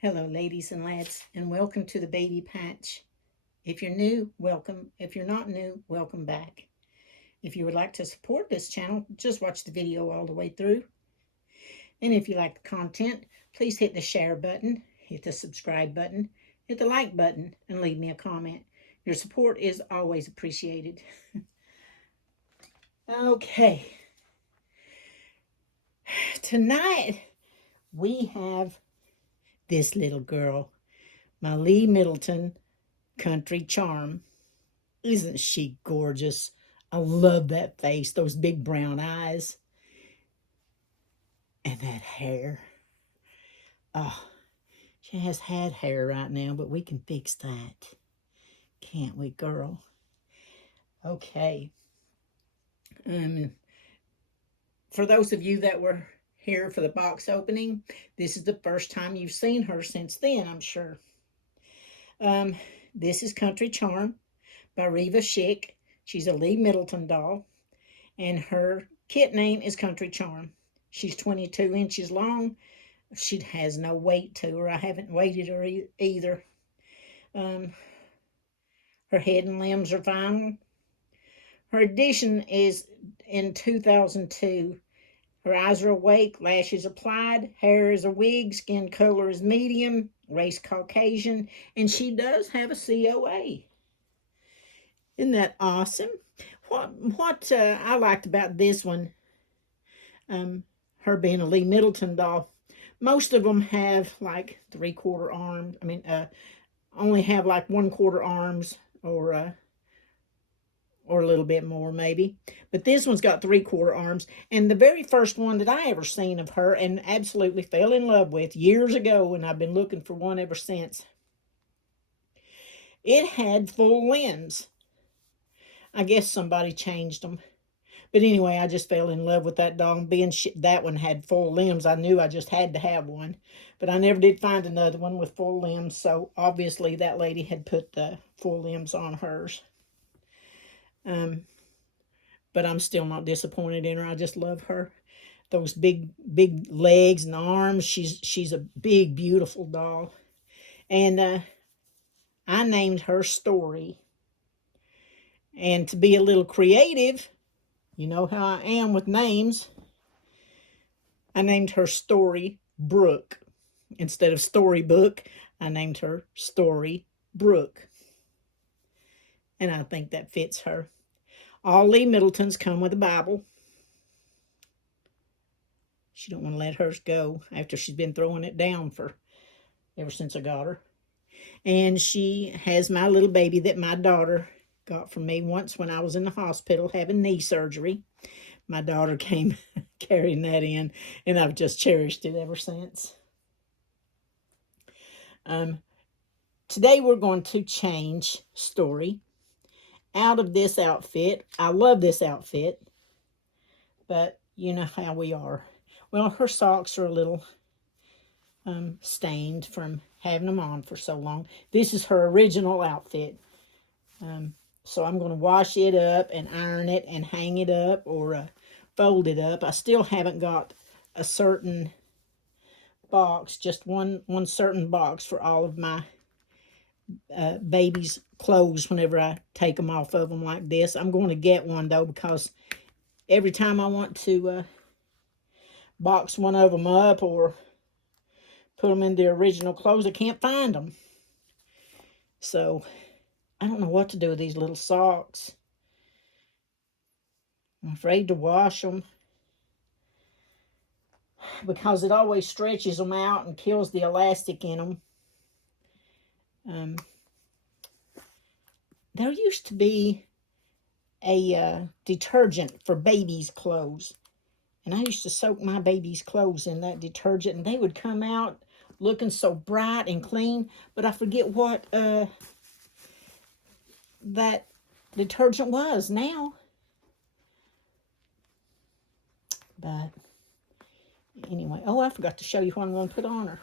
Hello, ladies and lads, and welcome to the Baby Patch. If you're new, welcome. If you're not new, welcome back. If you would like to support this channel, just watch the video all the way through. And if you like the content, please hit the share button, hit the subscribe button, hit the like button, and leave me a comment. Your support is always appreciated. Okay, tonight we have this little girl, my Lee Middleton Country Charm. Isn't she gorgeous? I love that face, those big brown eyes, and that hair. Oh, she has had hair right now, but we can fix that. Can't we, girl? Okay. For those of you that were here for the box opening, this is the first time you've seen her since then, I'm sure. This is Country Charm by Reva Schick. She's a Lee Middleton doll, and her kit name is Country Charm. She's 22 inches long. She has no weight to her. I haven't weighted her either. Her head and limbs are vinyl. Her edition is in 2002. Her eyes are awake, lashes applied, hair is a wig, skin color is medium, race Caucasian, and she does have a COA. Isn't that awesome? What I liked about this one, her being a Lee Middleton doll, most of them have like 3/4 arms. Only have like 1/4 arms or a little bit more maybe. But this one's got 3/4 arms. And the very first one that I ever seen of her and absolutely fell in love with years ago, and I've been looking for one ever since. It had full limbs. I guess somebody changed them. But anyway, I just fell in love with that doll. And being that one had full limbs, I knew I just had to have one. But I never did find another one with full limbs, so obviously that lady had put the full limbs on hers. But I'm still not disappointed in her. I just love her. Those big legs and arms. She's a big, beautiful doll. And I named her Story. And to be a little creative, you know how I am with names, I named her Story Brooke. Instead of Storybook, I named her Story Brooke. And I think that fits her. All Lee Middletons come with a Bible. She don't want to let hers go after she's been throwing it down for ever since I got her. And she has my little baby that my daughter got from me once when I was in the hospital having knee surgery. My daughter came carrying that in, and I've just cherished it ever since. Today we're going to change Story out of this outfit. I love this outfit, but you know how we are. Well, her socks are a little stained from having them on for so long. This is her original outfit. So I'm going to wash it up and iron it and hang it up or fold it up. I still haven't got a certain box, just one certain box for all of my baby's clothes whenever I take them off of them like this. I'm going to get one though, because every time I want to box one of them up or put them in their original clothes, I can't find them. So I don't know what to do with these little socks. I'm afraid to wash them because it always stretches them out and kills the elastic in them. There used to be a detergent for babies' clothes, and I used to soak my baby's clothes in that detergent, and they would come out looking so bright and clean, but I forget what that detergent was now. But anyway, oh, I forgot to show you what I'm going to put on her.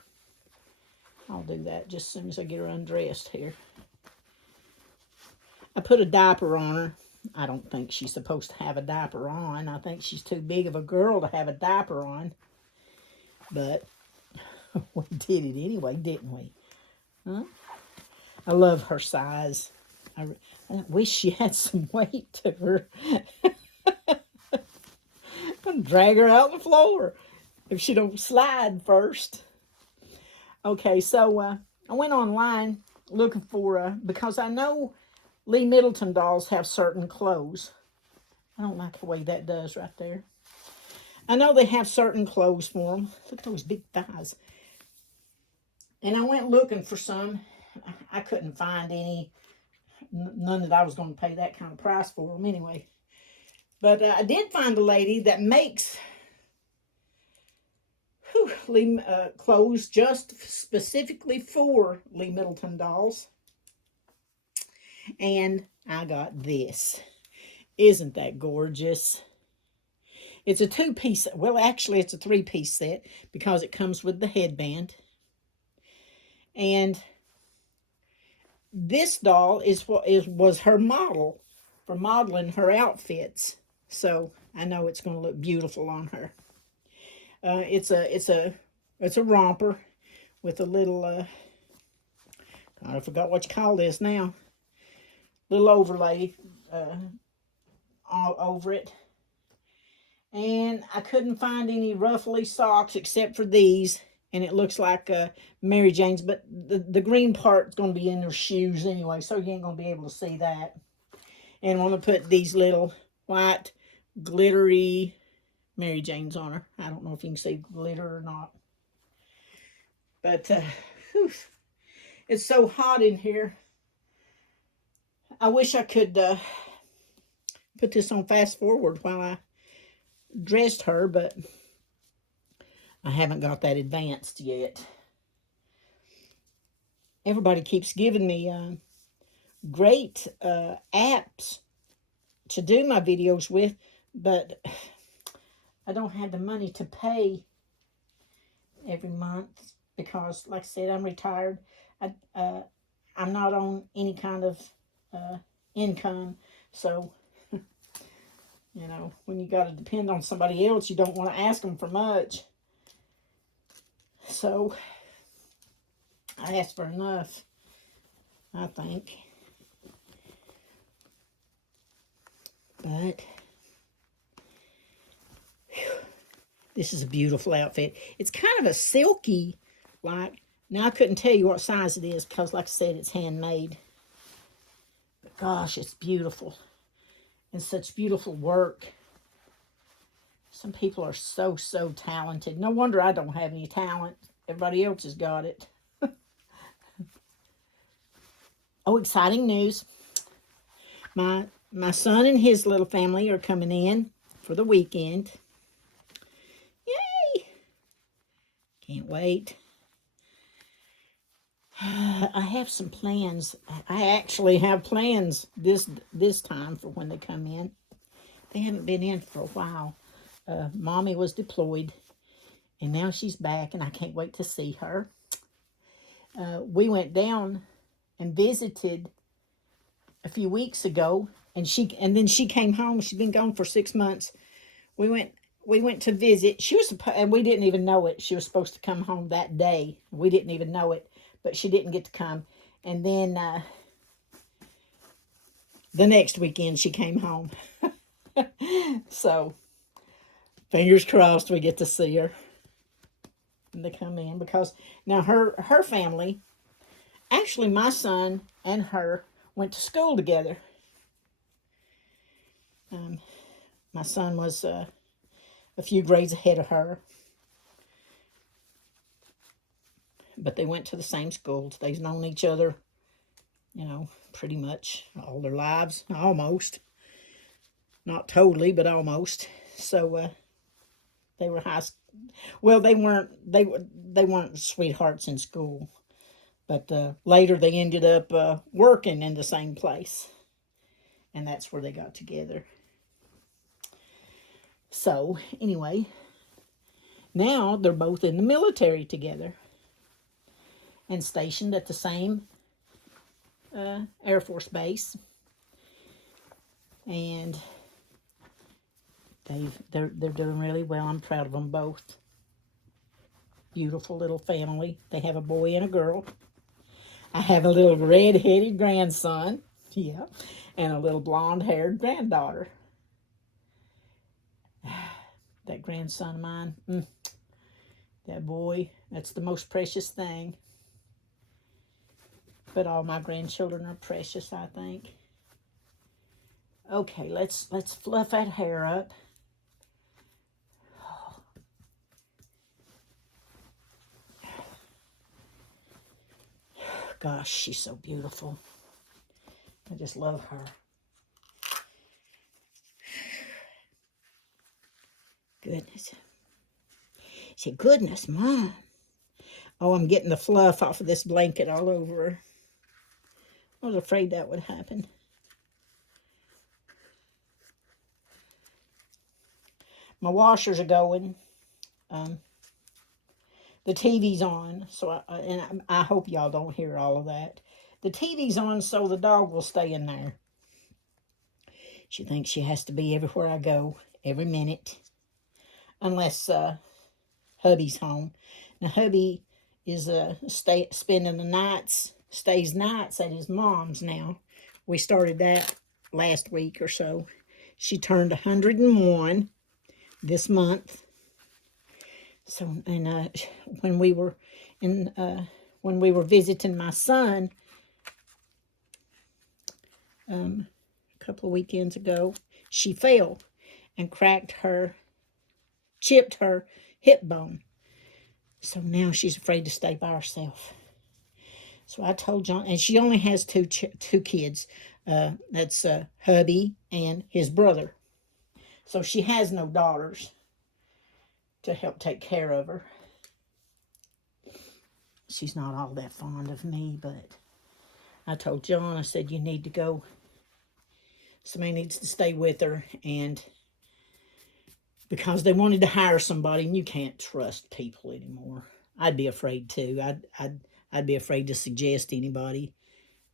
I'll do that just as soon as I get her undressed here. I put a diaper on her. I don't think she's supposed to have a diaper on. I think she's too big of a girl to have a diaper on. But We did it anyway, didn't we? Huh? I love her size. I, I wish she had some weight to her. I'd drag her out the floor if she don't slide first. Okay, so I went online looking for, because I know Lee Middleton dolls have certain clothes. I don't like the way that does right there. I know they have certain clothes for them. Look at those big thighs. And I went looking for some. I couldn't find any, none that I was going to pay that kind of price for them anyway. But I did find a lady that makes clothes just specifically for Lee Middleton dolls. And I got this. Isn't that gorgeous? It's a two-piece, well, actually, it's a three-piece set because it comes with the headband. And this doll was her model for modeling her outfits. So I know it's going to look beautiful on her. It's a romper with a little, I forgot what you call this now. Little overlay all over it. And I couldn't find any ruffly socks except for these. And it looks like Mary Jane's, but the green part's going to be in her shoes anyway, so you ain't going to be able to see that. And I'm going to put these little white glittery Mary Jane's on her. I don't know if you can see glitter or not. But it's so hot in here. I wish I could put this on fast forward while I dressed her, but I haven't got that advanced yet. Everybody keeps giving me great apps to do my videos with, but I don't have the money to pay every month because, like I said, I'm retired. I'm not on any kind of income, so you know, when you got to depend on somebody else, you don't want to ask them for much. So I asked for enough, I think. But whew, this is a beautiful outfit. It's kind of a silky, like, now I couldn't tell you what size it is because, like I said, it's handmade. But gosh, it's beautiful. And such beautiful work. Some people are so, so talented. No wonder I don't have any talent. Everybody else has got it. Oh, exciting news. My son and his little family are coming in for the weekend. Yay! Can't wait. I have some plans. I actually have plans this time for when they come in. They haven't been in for a while. Mommy was deployed, and now she's back, and I can't wait to see her. We went down and visited a few weeks ago, and then she came home. She's been gone for 6 months. We went to visit. She was and we didn't even know it. She was supposed to come home that day. We didn't even know it, but she didn't get to come. And then the next weekend she came home. So fingers crossed we get to see her when they come in, because now her family, actually my son and her went to school together. My son was a few grades ahead of her, but they went to the same schools. They've known each other, you know, pretty much all their lives, almost. Not totally, but almost. So they were well, they weren't sweethearts in school, but later they ended up working in the same place, and that's where they got together. So anyway, now they're both in the military together and stationed at the same Air Force base, and they're doing really well. I'm proud of them both. beautiful little family. They have a boy and a girl. I have a little red-headed grandson, yeah, and a little blonde-haired granddaughter. That grandson of mine, that boy, that's the most precious thing. But all my grandchildren are precious, I think. Okay, let's fluff that hair up. Gosh, she's so beautiful. I just love her. Goodness. She said, goodness, Mom. Oh, I'm getting the fluff off of this blanket all over her. I was afraid that would happen. My washers are going. The TV's on, so I hope y'all don't hear all of that. The TV's on so the dog will stay in there. She thinks she has to be everywhere I go, every minute, unless hubby's home. Now, hubby is spending the nights, stays nights at his mom's now. We started that last week or so. She turned 101 this month. So, and when we were visiting my son a couple of weekends ago, she fell and chipped her hip bone. So now she's afraid to stay by herself. So I told John, and she only has two kids. That's hubby and his brother. So she has no daughters to help take care of her. She's not all that fond of me, but I told John, I said, you need to go. Somebody needs to stay with her, and because they wanted to hire somebody, and you can't trust people anymore. I'd be afraid too. I'd be afraid to suggest anybody,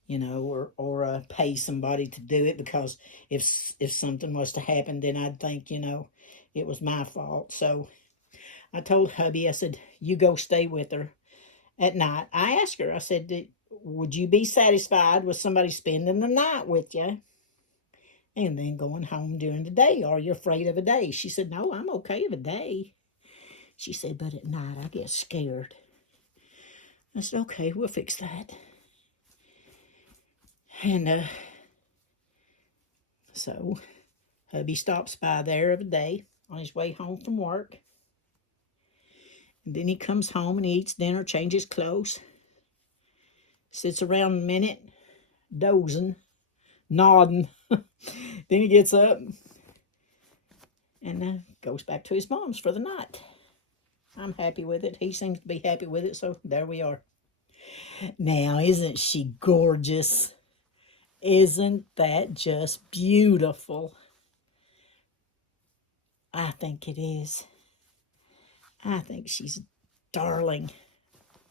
or pay somebody to do it, because if something was to happen, then I'd think, it was my fault. So I told hubby, I said, you go stay with her at night. I asked her, I said, would you be satisfied with somebody spending the night with you and then going home during the day? Are you afraid of a day? She said, no, I'm okay with a day. She said, but at night I get scared. I said, okay, we'll fix that. And so hubby stops by there every day on his way home from work. And then he comes home and he eats dinner, changes clothes, sits around a minute, dozing, nodding. Then he gets up and goes back to his mom's for the night. I'm happy with it. He seems to be happy with it, so there we are. Now, isn't she gorgeous? Isn't that just beautiful? I think it is. I think she's darling.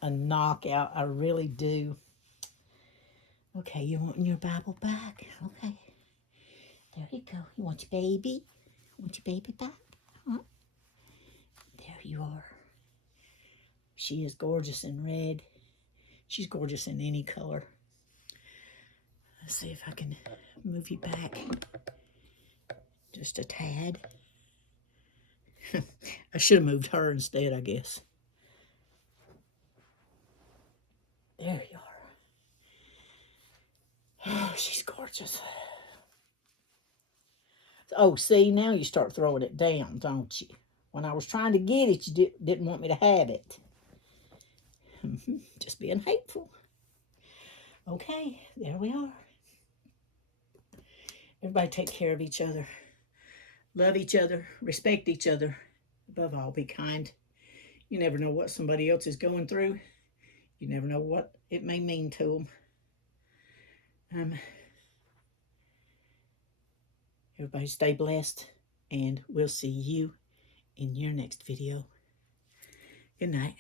A knockout. I really do. Okay, you want your Bible back? Okay. There you go. You want your baby? Want your baby back? Huh? There you are. She is gorgeous in red. She's gorgeous in any color. Let's see if I can move you back just a tad. I should have moved her instead, I guess. There you are. Oh, she's gorgeous. Oh, see, now you start throwing it down, don't you? When I was trying to get it, you didn't want me to have it. Just being hateful. Okay, there we are. Everybody take care of each other. Love each other. Respect each other. Above all, be kind. You never know what somebody else is going through. You never know what it may mean to them. Everybody stay blessed, and we'll see you in your next video. Good night.